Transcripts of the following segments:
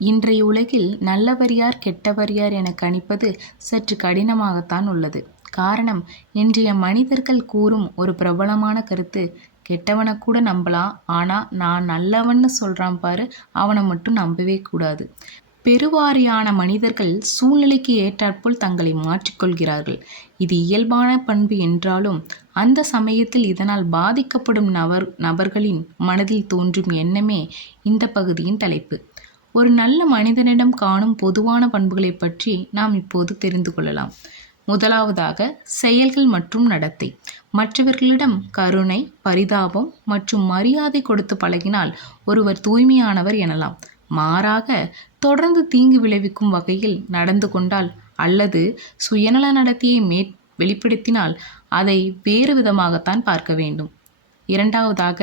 இன்றைய உலகில் நல்லவர் யார் கெட்டவர் யார் என கணிப்பது சற்று கடினமாகத்தான் உள்ளது. காரணம், இன்றைய மனிதர்கள் கூறும் ஒரு பிரபலமான கருத்து, கெட்டவனை கூட நம்பலாம், ஆனா நான் நல்லவன்னு சொல்றான் பாரு, அவனை மட்டும் நம்பவே கூடாது. பெருவாரியான மனிதர்கள் சூழ்நிலைக்கு ஏற்றாற்போல் தங்களை மாற்றிக்கொள்கிறார்கள். இது இயல்பான பண்பு என்றாலும் அந்த சமயத்தில் இதனால் பாதிக்கப்படும் நபர்களின் மனதில் தோன்றும் எண்ணமே இந்த பகுதியின் தலைப்பு. ஒரு நல்ல மனிதனிடம் காணும் பொதுவான பண்புகளை பற்றி நாம் இப்போது தெரிந்து கொள்ளலாம். முதலாவதாக, செயல்கள் மற்றும் நடத்தை. மற்றவர்களிடம் கருணை, பரிதாபம் மற்றும் மரியாதை கொடுத்து பழகினால் ஒருவர் தூய்மையானவர் எனலாம். மாறாக, தொடர்ந்து தீங்கு விளைவிக்கும் வகையில் நடந்து கொண்டால் அல்லது சுயநல நடத்தையை வெளிப்படுத்தினால் அதை வேறு விதமாகத்தான் பார்க்க வேண்டும். இரண்டாவதாக,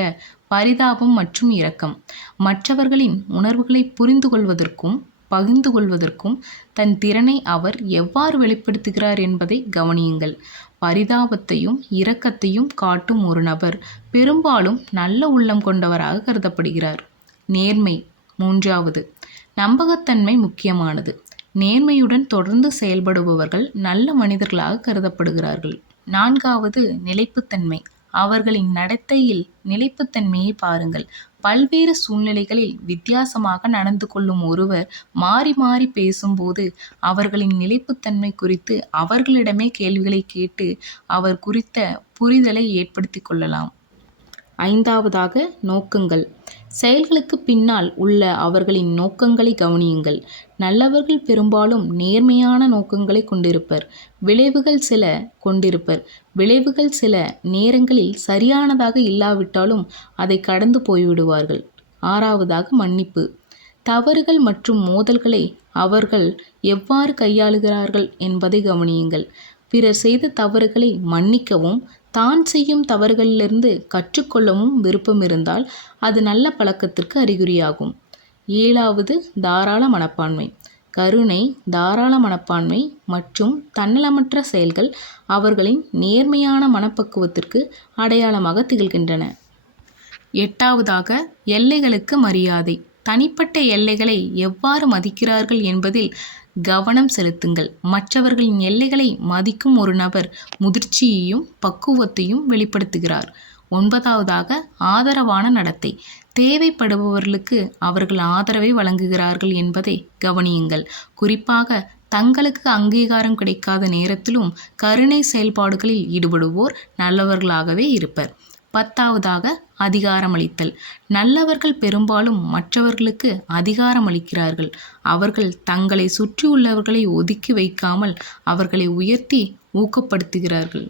பரிதாபம் மற்றும் இரக்கம். மற்றவர்களின் உணர்வுகளை புரிந்து கொள்வதற்கும் பகிர்ந்து கொள்வதற்கும் தன் திறனை அவர் எவ்வாறு வெளிப்படுத்துகிறார் என்பதை கவனியுங்கள். பரிதாபத்தையும் இரக்கத்தையும் காட்டும் ஒரு நபர் பெரும்பாலும் நல்ல உள்ளம் கொண்டவராக கருதப்படுகிறார். நேர்மை. மூன்றாவது, நம்பகத்தன்மை முக்கியமானது. நேர்மையுடன் தொடர்ந்து செயல்படுபவர்கள் நல்ல மனிதர்களாக கருதப்படுகிறார்கள். நான்காவது, நிலைப்புத்தன்மை. அவர்களின் நடத்தையில் நிலைப்புத்தன்மையை பாருங்கள். பல்வேறு சூழ்நிலைகளில் வித்தியாசமாக நடந்து கொள்ளும் ஒருவர் மாறி மாறி பேசும்போது அவர்களின் நிலைப்புத்தன்மை குறித்து அவர்களிடமே கேள்விகளை கேட்டு அவர் குறித்த புரிதலை ஏற்படுத்தி கொள்ளலாம். ஐந்தாவதாக, நோக்கங்கள். செயல்களுக்கு பின்னால் உள்ள அவர்களின் நோக்கங்களை கவனியுங்கள். நல்லவர்கள் பெரும்பாலும் நேர்மையான நோக்கங்களை கொண்டிருப்பர். விளைவுகள் சில நேரங்களில் சரியானதாக இல்லாவிட்டாலும் அதை கடந்து போய்விடுவார்கள். ஆறாவதாக, மன்னிப்பு. தவறுகள் மற்றும் மோதல்களை அவர்கள் எவ்வாறு கையாளுகிறார்கள் என்பதை கவனியுங்கள். பிறர் செய்த தவறுகளை மன்னிக்கவும் தான் செய்யும் தவறுகளிலிருந்து கற்றுக்கொள்ளவும் விருப்பம் இருந்தால் அது நல்ல பழக்கத்திற்கு அறிகுறியாகும். ஏழாவது, தாராள மனப்பான்மை. கருணை, தாராள மனப்பான்மை மற்றும் தன்னலமற்ற செயல்கள் அவர்களின் நேர்மையான மனப்பக்குவத்திற்கு அடையாளமாக திகழ்கின்றன. எட்டாவதாக, எல்லைகளுக்கு மரியாதை. தனிப்பட்ட எல்லைகளை எவ்வாறு மதிக்கிறார்கள் என்பதில் கவனம் செலுத்துங்கள். மற்றவர்களின் எல்லைகளை மதிக்கும் ஒரு நபர் முதிர்ச்சியையும் பக்குவத்தையும் வெளிப்படுத்துகிறார். ஒன்பதாவதாக, ஆதரவான நடத்தை. தேவைப்படுபவர்களுக்கு அவர்கள் ஆதரவை வழங்குகிறார்கள் என்பதை கவனியுங்கள். குறிப்பாக தங்களுக்கு அங்கீகாரம் கிடைக்காத நேரத்திலும் கருணை செயல்பாடுகளில் ஈடுபடுவோர் நல்லவர்களாகவே இருப்பர். பத்தாவதாக, அதிகாரமளித்தல். நல்லவர்கள் பெரும்பாலும் மற்றவர்களுக்கு அதிகாரமளிக்கிறார்கள். அவர்கள் தங்களை சுற்றியுள்ளவர்களை ஒதுக்கி வைக்காமல் அவர்களை உயர்த்தி ஊக்கப்படுத்துகிறார்கள்.